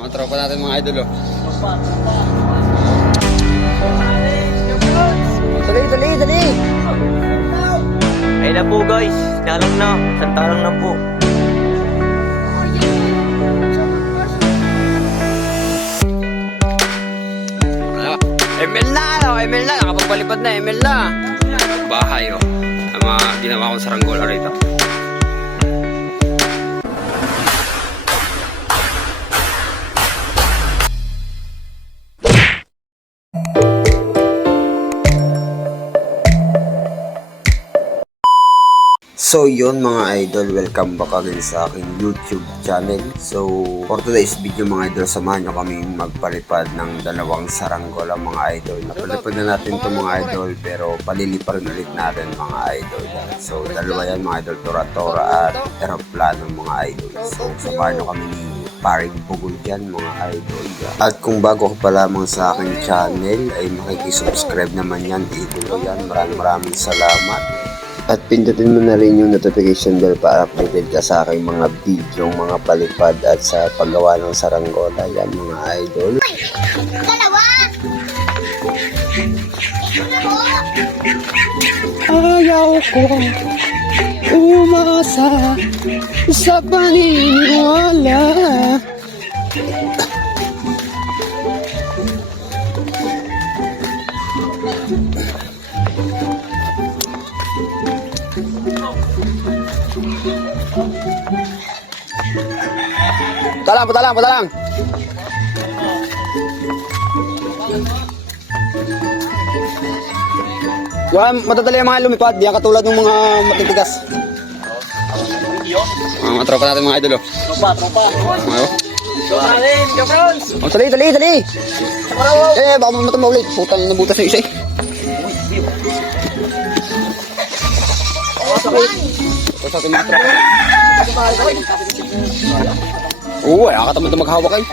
Mga tropa natin mga idol, oh. Dali, dali, dali! Ayun na po guys, nalang na, santalang na po. Ano? ML na, ano? ML na, nakapagpalipad na, ML na. Bahay, oh. Ang mga ginawa kong saranggola rito. So yun mga idol, welcome back again sa aking YouTube channel. So for today's video mga idol, samahan nyo kami magpalipad ng dalawang saranggola mga idol. Napalipad na natin to mga idol, pero palilipad ulit natin mga idol. So dalawa yan mga idol, tora-tora at aeroplano mga idol. So samahan nyo kami ni Paring Bugol dyan mga idol. At kung bago ka pa lamang sa aking channel ay makikisubscribe naman yan, idol yan. Maraming salamat. At pindutin mo na rin yung notification bell para updated ka sa aking mga video, mga palipad at sa paggawa ng saranggola. Yan mga idol. Dalawa! Ayaw ko umasa sa paniniwala. Patalang. Yan, matatali ang mga lumipad. Yan katulad ng mga matitigas. Mga tropa natin mga idol, oh. Tropa. Ano? Bro. Oh, dali. Baka mamatama ulit. Putang nabutas yung isa, eh. Ito sa ating mga tropa. Oo, akatamad na maghawak kayo.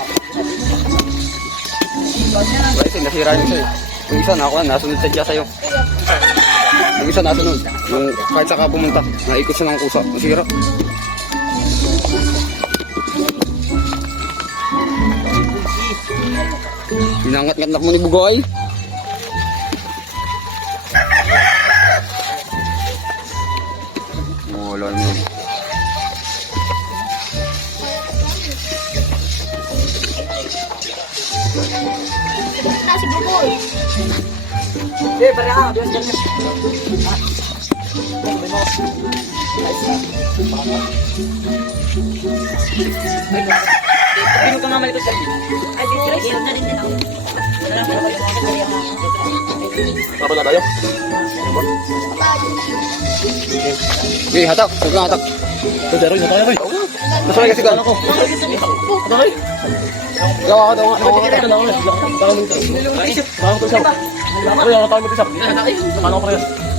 Wait, nasira niyo sa'yo. Yung isa nakuha, nasunod sadya sa'yo. Yung isa nasunod. Yung kahit saka pumunta, naikot siya ng kusa. Nasira. Pinangat-ngat mo ni Bugoy. Wala mo. Nasi bubur. Bari ka, bilang dyan. Pino ka nga malikot dyan. Ay, dito na rin din ako. Kapala tayo? Okay, hatak. Huwag lang hatak. Daroy. Masanay kasi ka. Daroy. Gawa ka daw nga.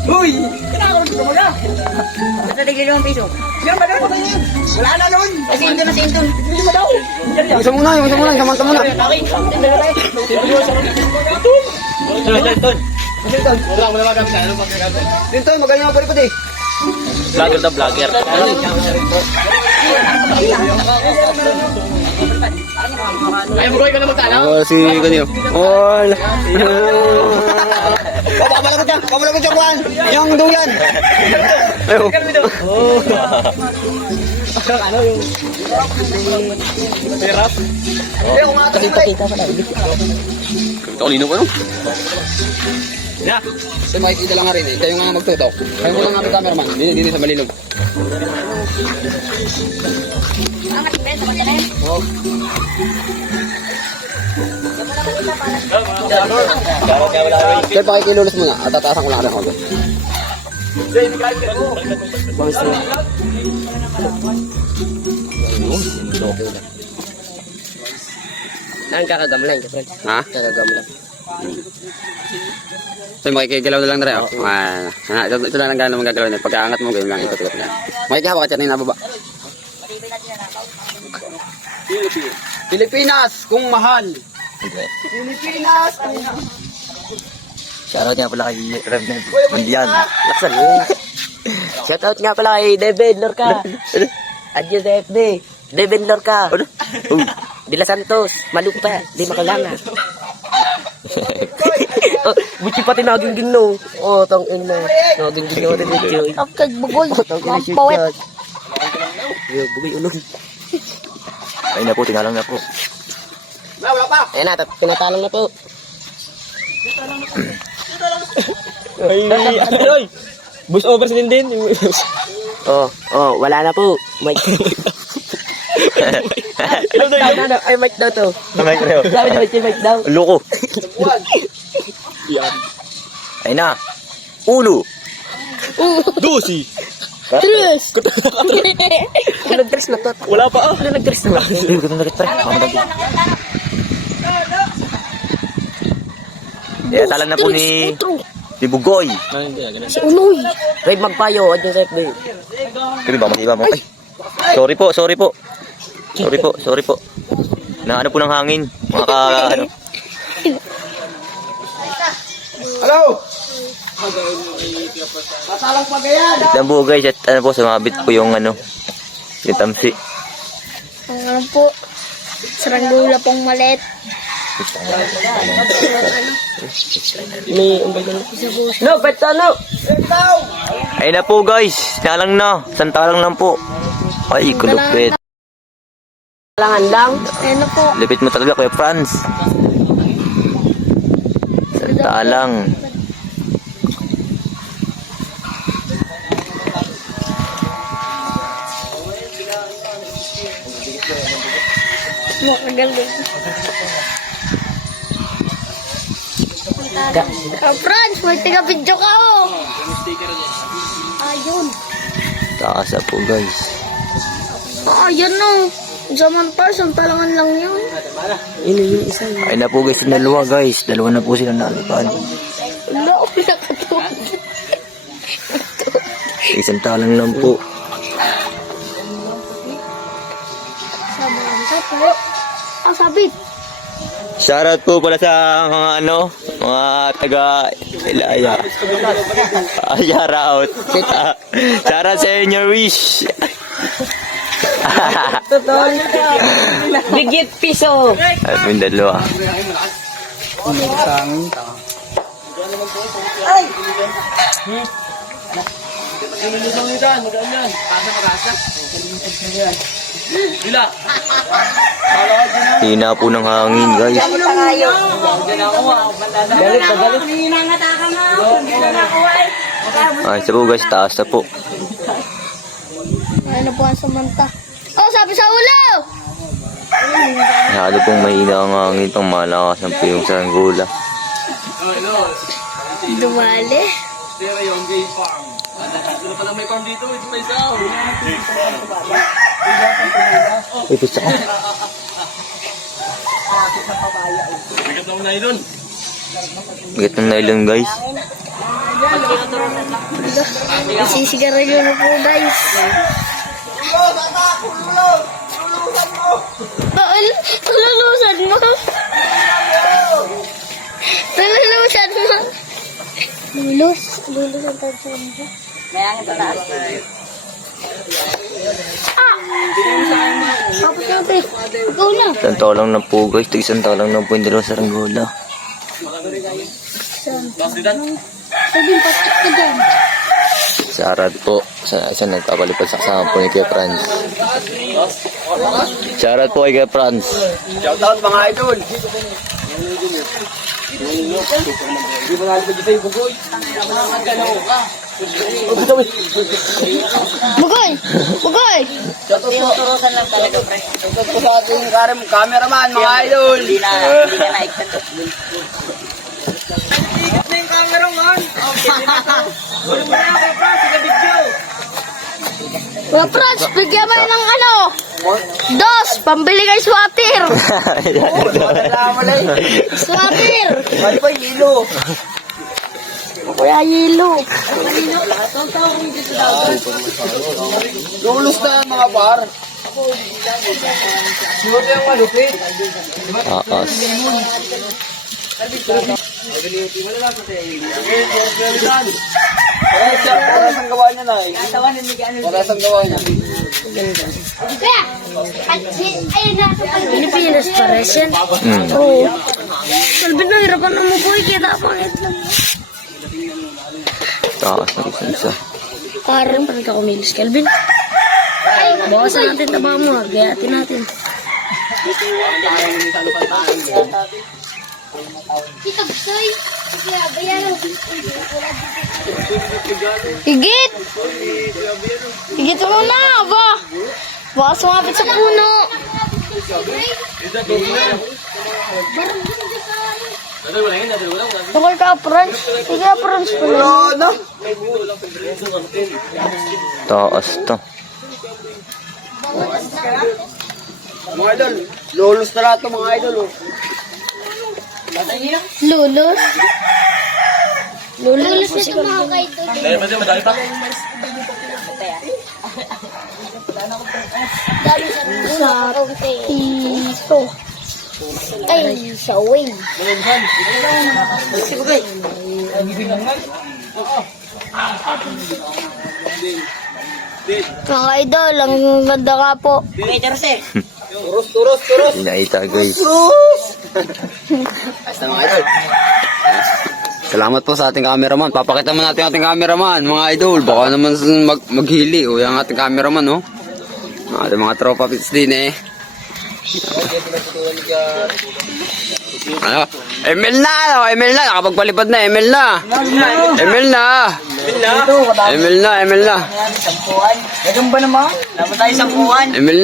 Uy! Kinakaroon ko mo na! Basta tigil yung piso. Yan ba na? Wala na nun! Masinton. Hindi mo daw! Isa muna, samanta muna. Dito, magaling ako palipad, eh. Vlogger na vlogger. Ay, bugoy ka na magtanaw? Oh, si kanyo. All. Papalagot siya, Juan. Yung duyan. Ayo. Ano yung... Peras? Kita pa na. Ito kanino ko, no? Yeah. Kasi makikita lang nga rin, eh. Kayo nga magtutok. Kayo mo lang nga cameraman. Dito sa malilog. Ang matibay sa magaling. Oh. Kaya pakikilulos muna. At tatasan ko lang rin ako. Bangis na. Nang kakagamlan ka, Ha? kakagamlan. So makikigalaw na lang na rin. Oh. Ito na lang gano'n mong gagawin. Pagkaangat mo, ganyan lang ikot-ikot na. Makikihawak ka dyan na nababa. Pilipinas, kung mahal. Pilipinas, kung mahal. Shoutout nga pala kay Reverend Mundian. Laksan mo. Shoutout nga pala kay David Lorca. Adyo sa FB. David Lorca. De La Santos. Malumpa. Di Makalanga. Oh, buti pati naging gino. Oh, tang ina. Naging gino rin ito. Kapag bugoy. Tang ina siya. Mampawit. Yo, bugay ulong. Ay na po, tinalang na po. Ayan na, pinatalang na po. Ay, ay, bus over si Nindin. Oh, wala na po. Mike. Ay, Mike daw to. Mike daw. Sabi ni Mike daw. Loko. Ay na. Ulo. Dusi. Tres. Kung nag-dress na to. Wala pa ah. Kung nag-dress na. Hindi ko nag-try. Talang na po ni Bugoy. Si Unoy. Raid magpayo. Adyan sa FB. Kasi ba masiba mo? Ay. Sorry po. Naano po ng hangin. Mga ano. Lang po guys, at ano po, sumabit po yung ano, yung tamsi. Ang ano po. Saranggula pong malet. May no, peta no. Ayun na po guys, nalang na, santalang lang po. Ay, kulupit. Langan lang. Ayun na po. Lipit mo talaga, Kuya Franz. Santalang. Makagaling. Franz, may taga-video ka oh. Ayun. Taas na po guys. Ayun no. Zaman pa, santalangan lang yun. Ini yung isa. Ayun na po guys, yung dalawa guys. Dalawa na po sila nalipad. Wala ko nakatuwa. Isang talang lang po. Sabit. Shoutout po pala sa mga ano, mga taga Ilaya. Shoutout. Shoutout sa inyo, Wish. Bigit piso. Ay, po yung dalawa. Hina po ng hangin, guys. Ay, isa po guys, taas na po. Ano po ang samanta? Oh, sabi sa ulo! Masyado pong mahina ang hangin, pang malakas ang piyong sa Angola. Dumali. Uy, pisa ka. Bigat ng nylon, guys. Isisigarilyo na po guys. Lulusan mo. Lulusan mo. Lulusan tayo mo. Tapos natin. Ikaw na. Isang talang na po, guys. Isang talang na po yung dalawa sa Angola. Sabi, patik ka dyan. Sa Arad po. Sa nagpapalipad sa kasama po ni Kuya Franz. Shoutout po kay Kuya Franz. Shoutout mga idol. Bugoy! Bugoy! Shoutout po sa ating cameraman mga idol. Mga Franz, bigyan mo ng ano? Dos, pambili kay swatter. Swatter. Ano ba hilo? Kuya Yilo. Lulus na yan mga par. Taas. Para saan gawa niya na eh? Para saan gawa niya? Kuya, Pilipinas pares yan. Oo. Salbin na, hirapan na mo po. Kita pangit lang. Taas na isa. Parang ka kumilis, Kelvin. Bawasan natin taba mo. Gayatin natin. Higit! Higit mo na, ba? Baka sumapit sa puno. Tukol ka, Franz. Sige, Franz. Wala na. Taas to. Mga idol, lolos na lahat ng mga idol. Oh. Lulos. Lulos na ito mga kaito. Sa piso. Ay, sa wing. Mga idol, ang ganda ka po. Turos. Inaita guys. Basta mga idol. Salamat po sa ating cameraman. Papakita mo natin ating cameraman, mga idol. Baka naman maghili. O, yung ating cameraman, oh. Ating mga tropa pits din, eh. Ano? ML na, ano? ML na. Nakapagpalipad na, ML na. ML na. Gagamba naman. Laban tayo sampuan. ML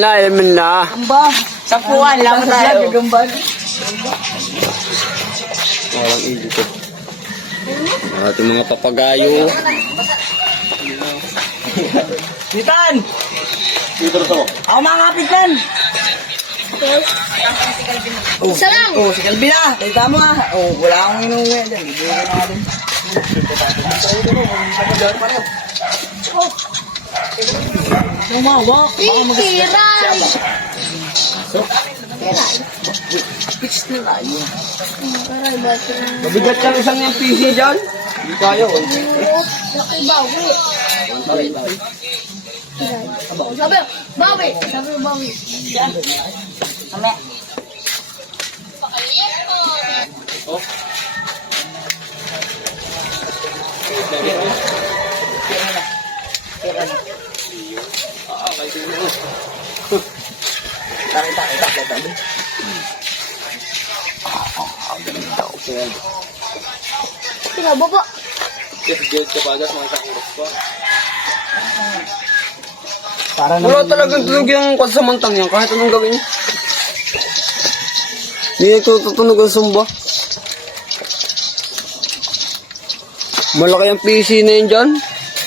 na. Sampuan, laban tayo. Gagamba. Walang idol ko. Ating mga papagayo. Titan! Ako makakapit yan. Isa lang. Oh, si Calvin ah. Tita mo ah. Oh, wala akong inuwi dyan. Ibigay na natin. Lumawak. Kiray. Fix na tayo. Karay, ba't na? Mabigat lang isang yung PC dyan. Hindi kaya, oh. Laki bawi. Sabi, bawi. Sabi, bawi. Kami. Pinababa. Wala talagang tunog yung kasamantang yan, kahit anong gawin. Hindi tutunog ang sumba. Malaki ang PC na yun dyan.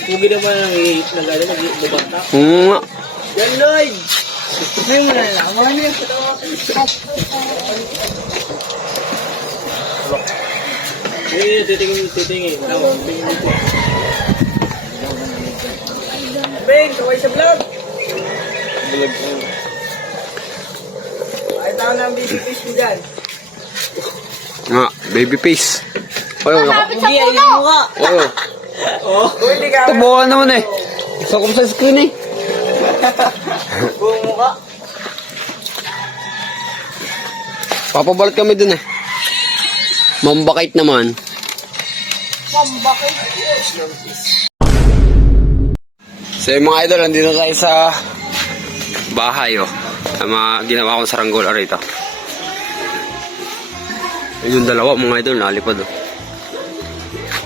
Huwag naman nag-ibabata. Nga. Yan, Lloyd! Sabi mo na lang. Mga niya. Titingin. Beng, kaway sa vlog. Ay, tao na ang baby fish mo dyan. Nga, baby face. Ayaw, Malapit sa puno. ayaw. Oh, hindi ka. Tabuhan naman eh. Isa ko sa screen eh. Buong mukha. Papabalat kami dun eh. Mambakait naman. So yung mga idol, nandito tayo sa bahay oh. Ang mga ginawa kong saranggola rito. Yung dalawa mga idol, nalipad oh.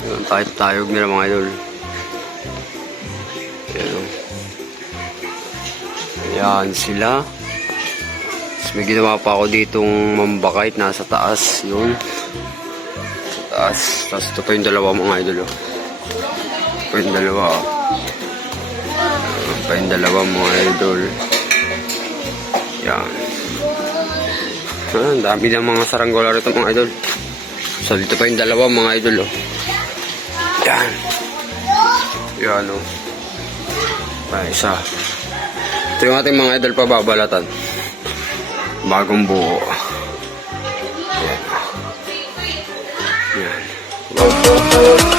Yun, tayo nila mga idol. Ayan oh. Ayan sila. Tapos may ginawa pa ako ditong mambakait, nasa taas. Yun. Sa taas. Tapos ito pa yung dalawa mga idol oh. Ito pa yung dalawa oh. Ito pa yung dalawa mga idol. Yan. Ang dami ng mga saranggola rito mga idol. So dito pa yung dalawa mga idol oh. Yan. Yan oh. Ay, isa. Ito yung ating mga idol pababalatan. Bagong buo. Yan. Yan.